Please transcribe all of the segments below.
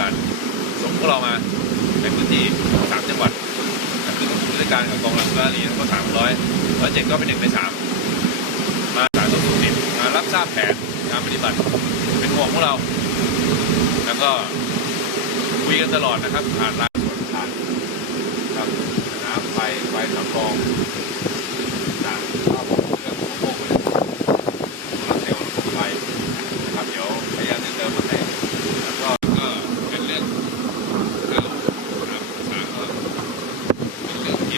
การส่งพวกเรามาในพื้นที่สามจังหวัดก็คือต้องบริการกับกองหลังกาลีแล้วก็สามร้อยร้อยเจ็ดก็เป็นหนึ่งในสามมาสารตัวสุขดิบมารับทราบแผนการปฏิบัติเป็นห่วงพวกเรา แล้วก็คุยกันตลอดนะครับผ่านไลน์สวนผ่านครับน้ำไฟไฟสำรองต่างๆข้าวของเครื่องอุปโภคเลยโซลาร์เซลล์ระบบไฟนะครับเดี๋ยวพยายามจะเติมมาให้แล้วก็ก็เป็นเรื่องเรื่องนะครับสามก็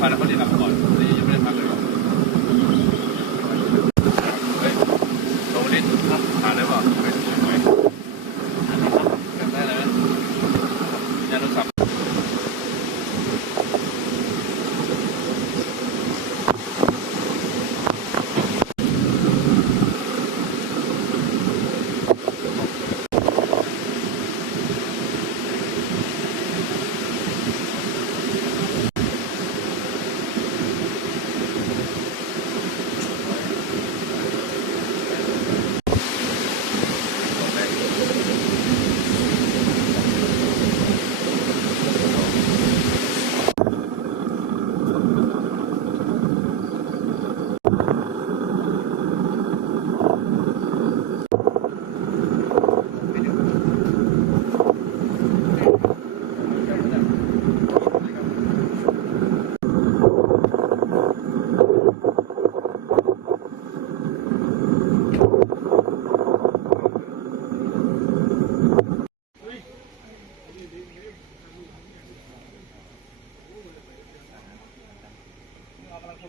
พาเราเข้าเรียนรับก่อน